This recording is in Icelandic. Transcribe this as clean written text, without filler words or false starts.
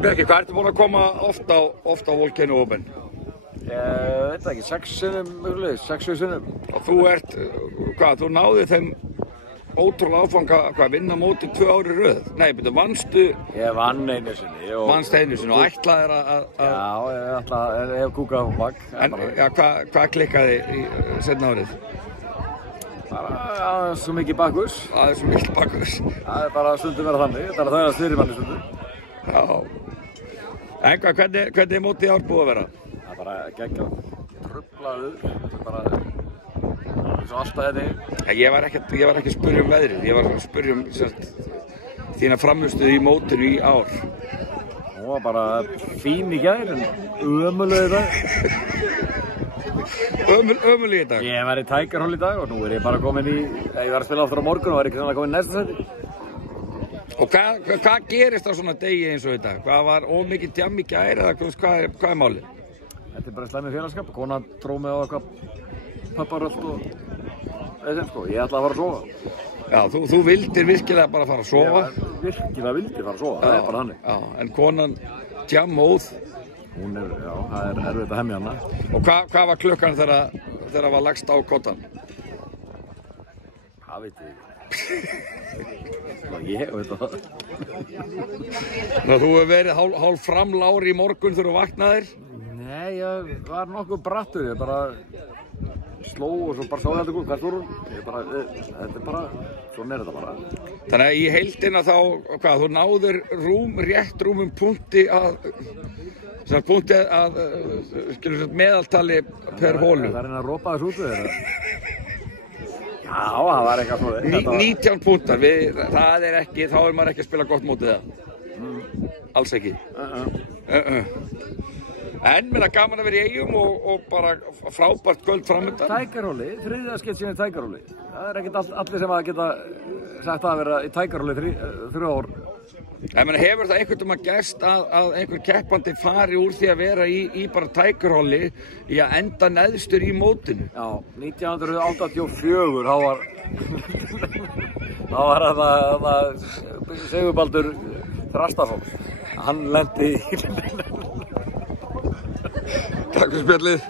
Björki, hvað ertu búin að koma oft á Volcano Open? Ég veit ekki, 6 sinnum. Og þú ert, þú náði þeim ótrúlega áfanga að vinna mótið 2 ári röð? Nei, betur, vannstu... Ég vann einu sinni. Vannst einu sinni og ætlaðir að... Já, ég hef kúkað á bak. En hvað klikkaði í seinna árið? Bara svo mikið bakkurs. Það svo mikið bakkurs. Það bara stundum vera þannig, það að styrir manni stundum. Já. En hvernig mótið ár búið að vera? Það bara geggjað, truflaður, bara eins og alltaf þetta. Ég var ekki að spyrja veðrið, ég var að spyrja þína frammistuð í mótinu í ár. Hún var bara fín í gær, en ömuleg í dag. Ömuleg í dag? Ég var í Tiger Hole í dag og nú ég bara komin í, ég var að spila aftur á morgun og var ekki sannlega komin í næsta seti. Og hvað gerist á svona degi eins og í dag? Hvað var ómikið djamm í gær eða hvað er málið? Þetta bara slæmið félagskap. Kona dró mig á eitthvað pabbaröld og eitthvað sko. Ég ætlaði að fara að sofa. Já, þú vildir virkilega bara fara að sofa? Ég virkilega vildi fara að sofa, það bara þannig. Já, en konan djammóð? Hún það erfitt að hemja hana. Og hvað var klukkan þegar var lagst á kottan? Það veit ég ekki. Ég veit það. Þú hefur verið hálf framlári í morgun þegar þú vaknaðir? Nei, ég var nokkuð brattur, ég bara sló og svo bara sáði þetta hvað stórum. Þetta bara, svona þetta bara. Þannig að í heildina þá, þú náður rétt rúmum punkti að meðaltali per hólu. Það er að rópa þessu út við þetta. Já, það var eitthvað svona. 19 punktar, það er ekki, þá er maður ekki að spila gott mótið það. Alls ekki. En mér er gaman að vera í Eyjum og bara frábært kvöld framöndan. Tiger Hole, þriðja skeitt síðan í Tiger Hole. Það er ekkert allir sem að geta sagt að vera í Tiger Hole 3 ár. Hefur það einhvern veginn gerst að einhver keppandi fari úr því að vera í bara Tiger Hole í að enda neðstur í mótinu? Já, 1984 þá var það Sigurbaldur Þrastason. Hann lenti í... Takk fyrir spjallið.